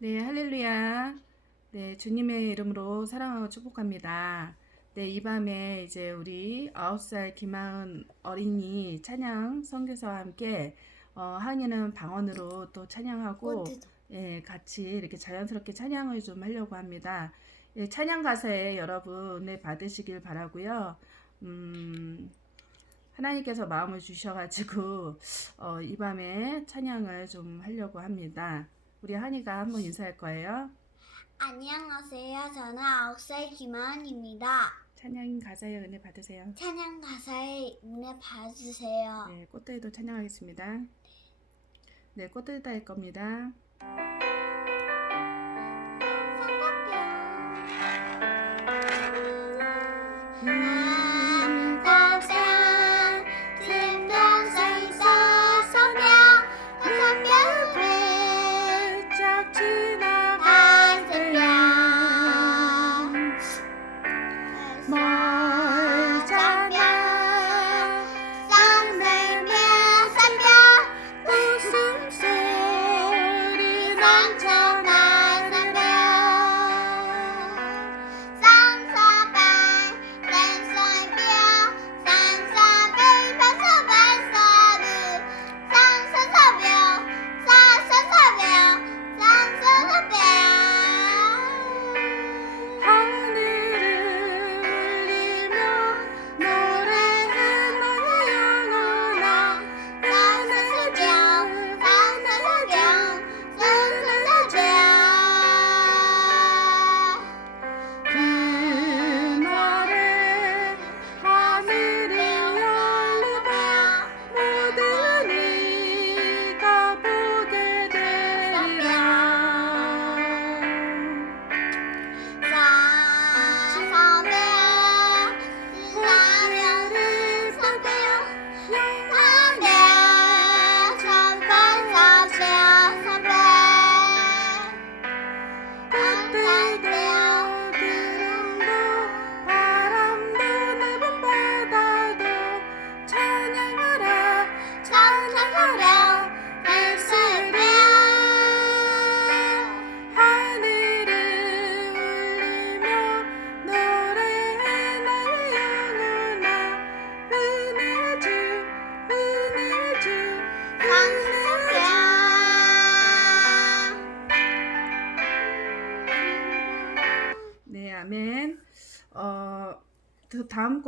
네, 할렐루야. 네, 주님의 이름으로 사랑하고 축복합니다. 네, 이 밤에 이제 우리 아홉 살 김하은 어린이 찬양 선교사와 함께 어, 하은이는 방언으로 또 찬양하고 예, 같이 이렇게 자연스럽게 찬양을 좀 하려고 합니다. 예, 찬양 가사에 여러분 은혜 받으시길 바라고요. 음, 하나님께서 마음을 주셔가지고 어, 이 밤에 찬양을 좀 하려고 합니다. 우리 한이가 한번 인사할 거예요. 안녕하세요. 저는 9살 김하은입니다. 찬양 가사에 은혜 받으세요. 찬양 가사에 은혜 봐주세요. 네, 꽃들도 찬양하겠습니다. 네, 꽃들도 할 겁니다. 한강산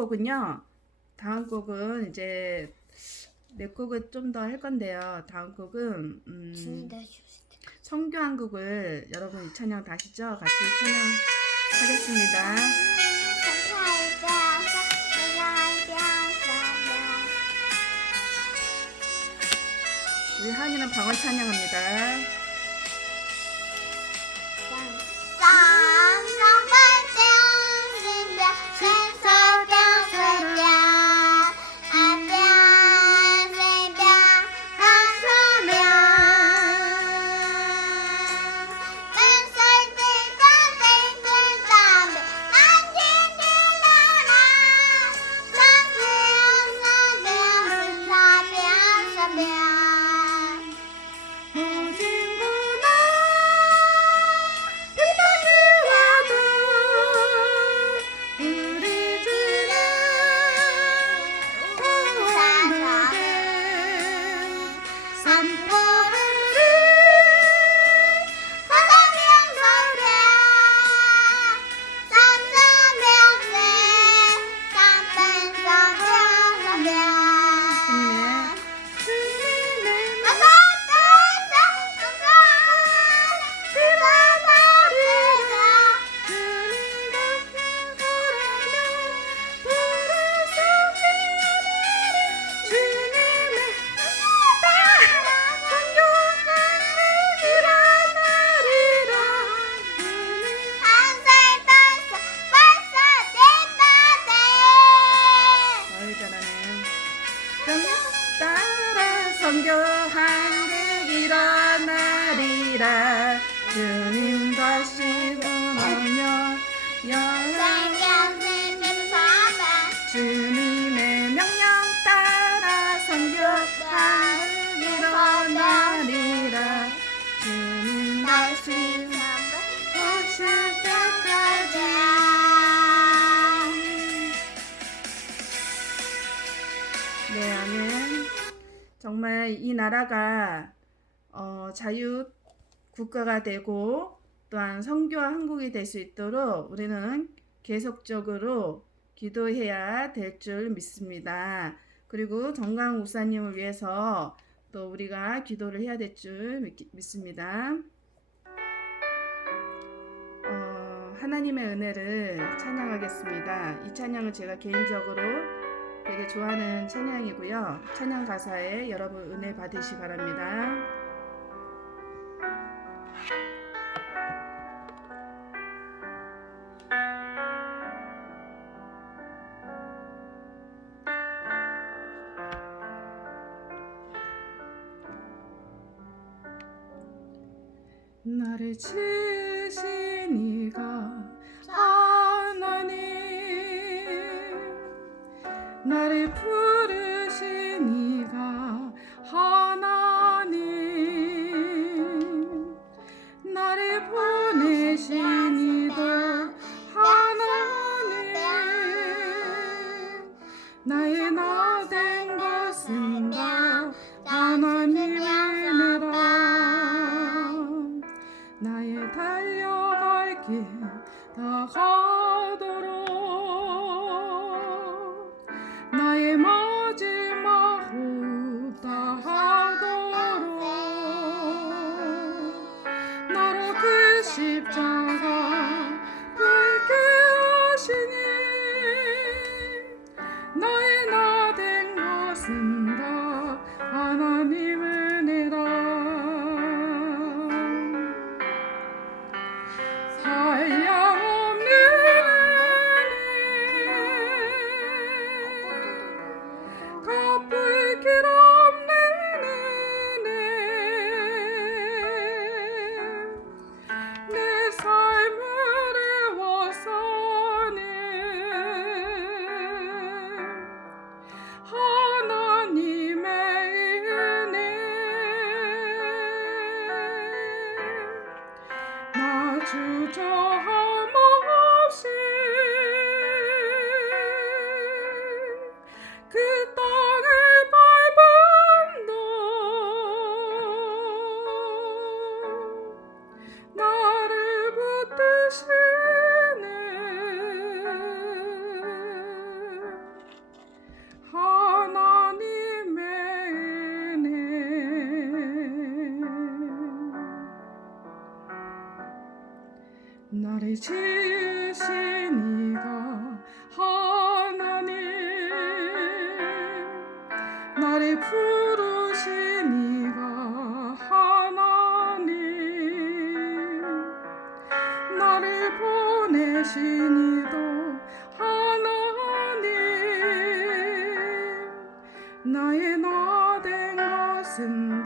곡은요 다음 곡은 이제 내 곡을 좀 더 할 건데요 다음 곡은 음, 성교 한 곡을 여러분 이 찬양 다시죠 같이 찬양하겠습니다. 우리 한이는 방언 찬양합니다. 정말 이 나라가 어, 자유 국가가 되고 또한 성교와 한국이 될 수 있도록 우리는 계속적으로 기도해야 될 줄 믿습니다. 그리고 정강 목사님을 위해서 또 우리가 기도를 해야 될 줄 믿습니다. 어, 하나님의 은혜를 찬양하겠습니다. 이 찬양은 제가 개인적으로 되게 좋아하는 찬양이고요. 찬양 가사에 여러분 은혜 받으시 바랍니다. 나를 지으신 나의 나된 것은 다 하나 보내신 이도 하나님 나의 나된 것은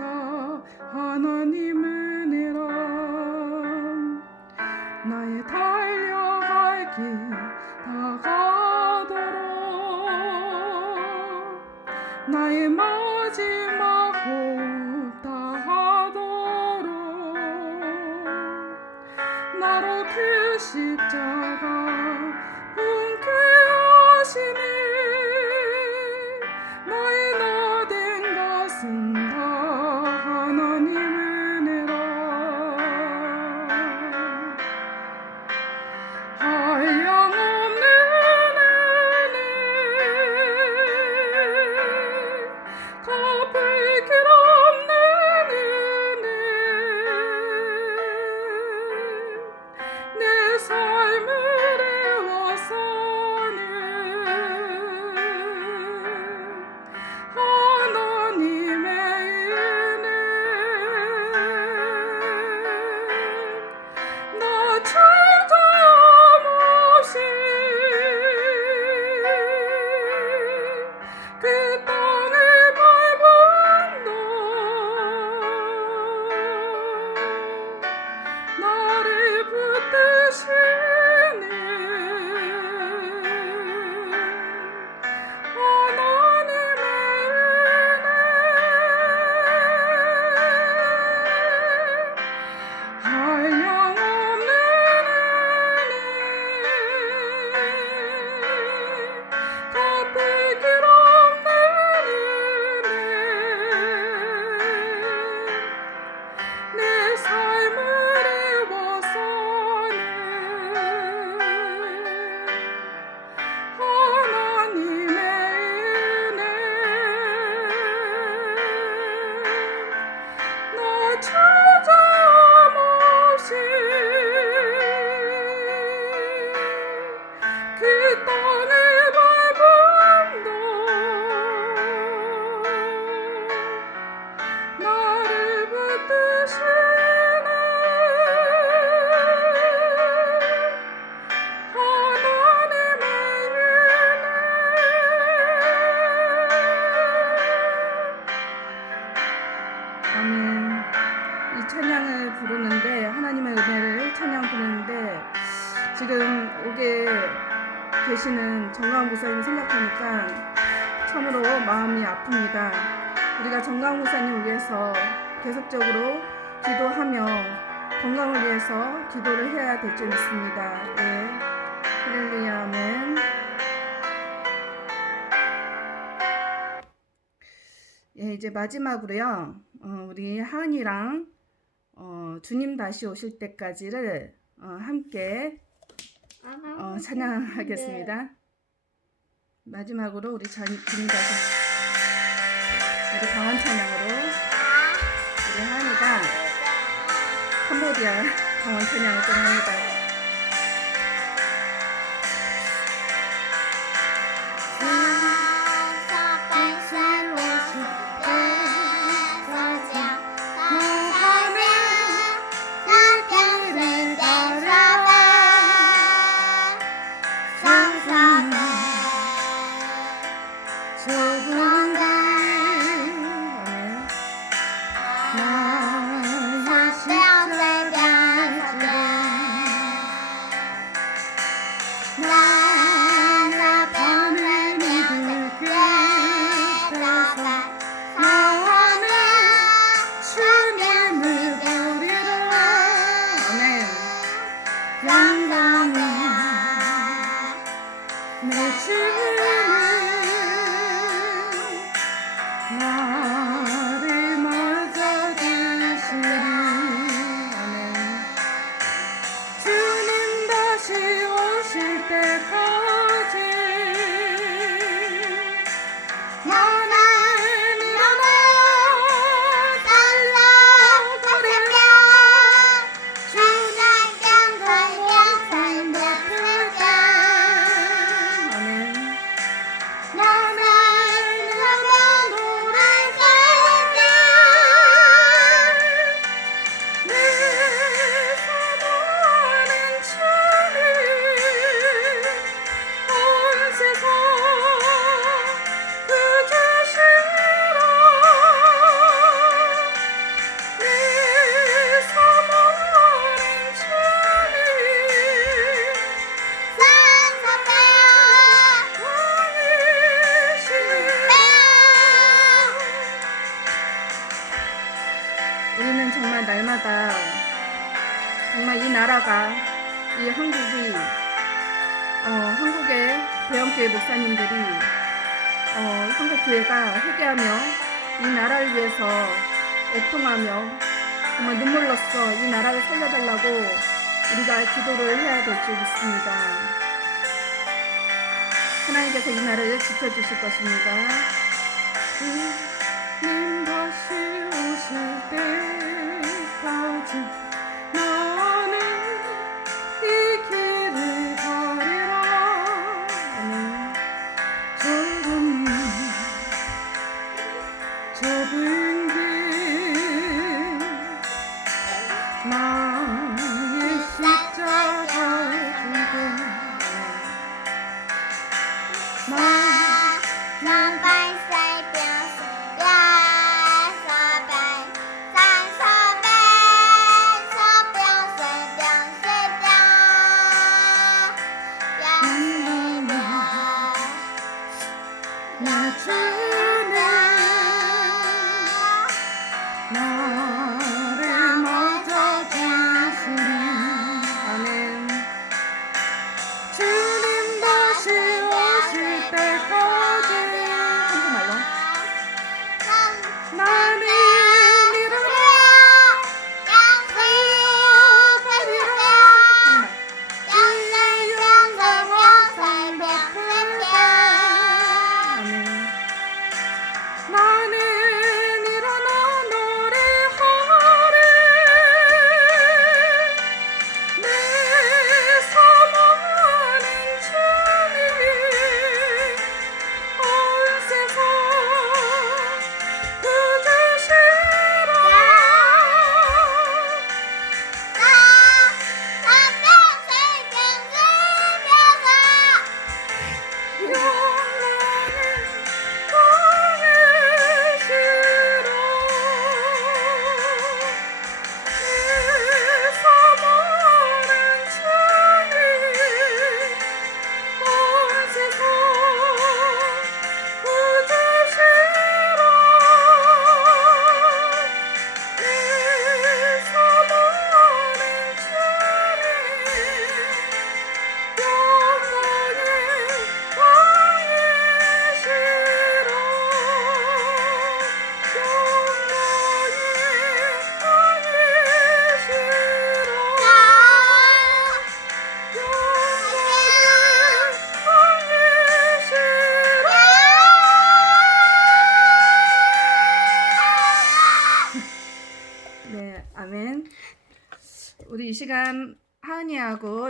아픕니다. 우리가 정강 목사님 위해서 계속적으로 기도하며 건강을 위해서 기도를 해야 될 줄 믿습니다. 예. 할렐루야, 아멘. 예, 이제 마지막으로요, 어, 우리 하은이랑 어, 주님 다시 오실 때까지를 어, 함께 어, 찬양하겠습니다. 마지막으로 우리 자, 주님 다시 우리 강한 찬양으로 우리 하은이가 캄보디아 강원 찬양을 좀 합니다. 살려달라고 우리가 기도를 해야 될 줄 믿습니다. 하나님께서 이 나라를 지켜주실 것입니다. 주님 다시 오실 때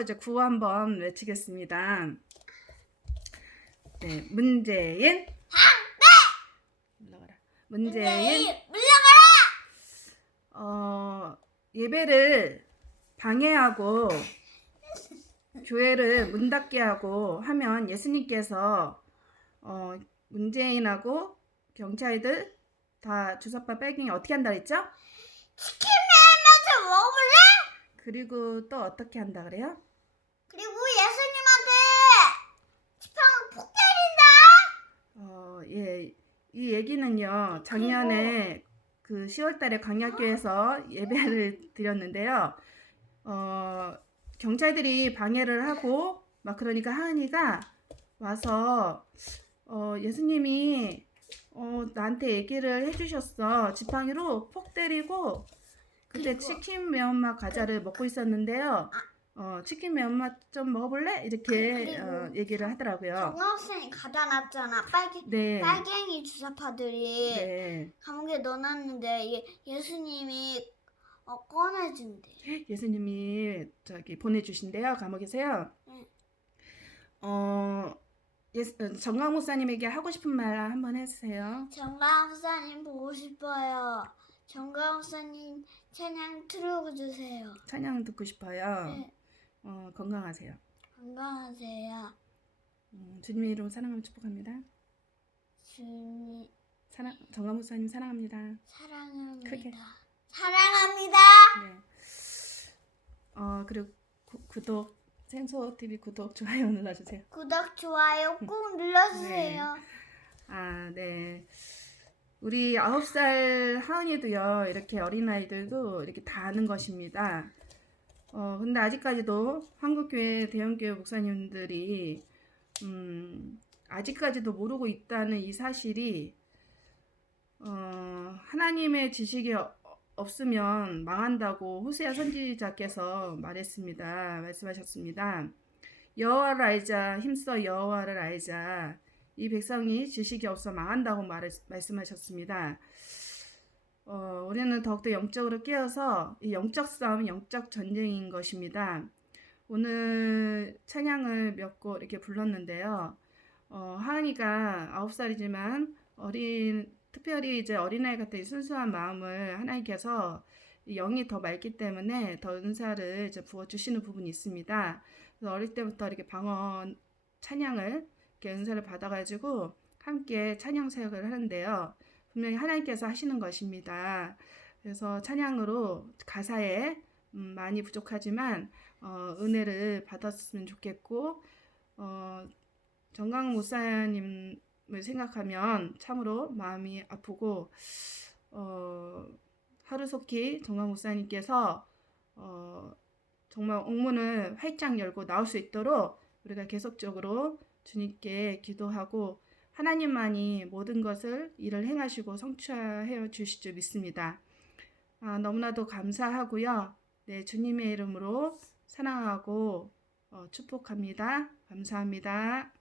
이제 구호 한번 외치겠습니다. 네, 문재인. 올라가라. 문재인. 물러가라. 어, 예배를 방해하고 교회를 문 닫게 하고 하면 예수님께서 어, 문재인하고 경찰들 다 주사파 빨갱이 어떻게 한다 그랬죠? 치킨 매운맛을 먹을래? 그리고 또 어떻게 한다 그래요? 그리고 예수님한테 지팡 폭 때린다. 어, 예. 이 얘기는요. 작년에 그 10월 달에 광야교에서 예배를 드렸는데요. 어, 경찰들이 방해를 하고 막 그러니까 하은이가 와서 어, 예수님이 어, 나한테 얘기를 해주셨어. 지팡이로 폭 때리고 그때 치킨 매운맛 과자를 먹고 있었는데요. 어, 치킨 매운맛 좀 먹어볼래? 이렇게 그리고 어, 얘기를 하더라고요. 정학생이 가다 놨잖아. 빨개 네. 빨갱이 주사파들이 네. 감옥에 넣어놨는데 예, 예수님이 어, 꺼내준대. 예수님이 저기 보내주신대요. 감옥에서요. 응. 어, 예수, 어, 정강 목사님에게 하고 싶은 말 한번 해주세요. 정강 목사님 보고 싶어요. 정강 목사님 찬양 틀어주세요. 찬양 듣고 싶어요. 네, 어, 건강하세요. 건강하세요. 음, 주님의 이름 사랑하며 축복합니다. 주님 사랑, 정강 목사님 사랑합니다. 사랑합니다. 크게. 사랑합니다. 네. 어, 그리고 구, 구독, 생소 TV 구독, 좋아요 눌러주세요. 구독 좋아요 꼭 눌러주세요. 아, 네. 우리 아홉 살 하은이도요, 이렇게 어린 아이들도 이렇게 다 아는 것입니다. 어, 근데 아직까지도 한국교회, 대형교회 목사님들이, 음, 아직까지도 모르고 있다는 이 사실이, 어, 하나님의 지식이 어- 없으면 망한다고 호세아 선지자께서 말했습니다. 말씀하셨습니다. 여호와를 알자, 힘써 여호와를 알자. 이 백성이 지식이 없어 망한다고 말, 말씀하셨습니다. 어, 우리는 더욱더 영적으로 깨어서 이 영적 싸움은 영적 전쟁인 것입니다. 오늘 찬양을 몇 곡 이렇게 불렀는데요. 어, 하은이가 아홉 살이지만 어린 특별히 이제 어린아이 같은 이 순수한 마음을 하나님께서 이 영이 더 맑기 때문에 더 은사를 이제 부어 주시는 부분이 있습니다. 그래서 어릴 때부터 이렇게 방언 찬양을 이렇게 은사를 받아가지고 함께 찬양 사역을 하는데요. 분명히 하나님께서 하시는 것입니다. 그래서 찬양으로 가사에 음, 많이 부족하지만 어, 은혜를 받았으면 좋겠고 어, 정강 목사님을 생각하면 참으로 마음이 아프고 어, 하루속히 정강 목사님께서 어, 정말 옥문을 활짝 열고 나올 수 있도록 우리가 계속적으로 주님께 기도하고 하나님만이 모든 것을 일을 행하시고 성취하여 주실 줄 믿습니다. 아, 너무나도 감사하고요. 네, 주님의 이름으로 사랑하고 어, 축복합니다. 감사합니다.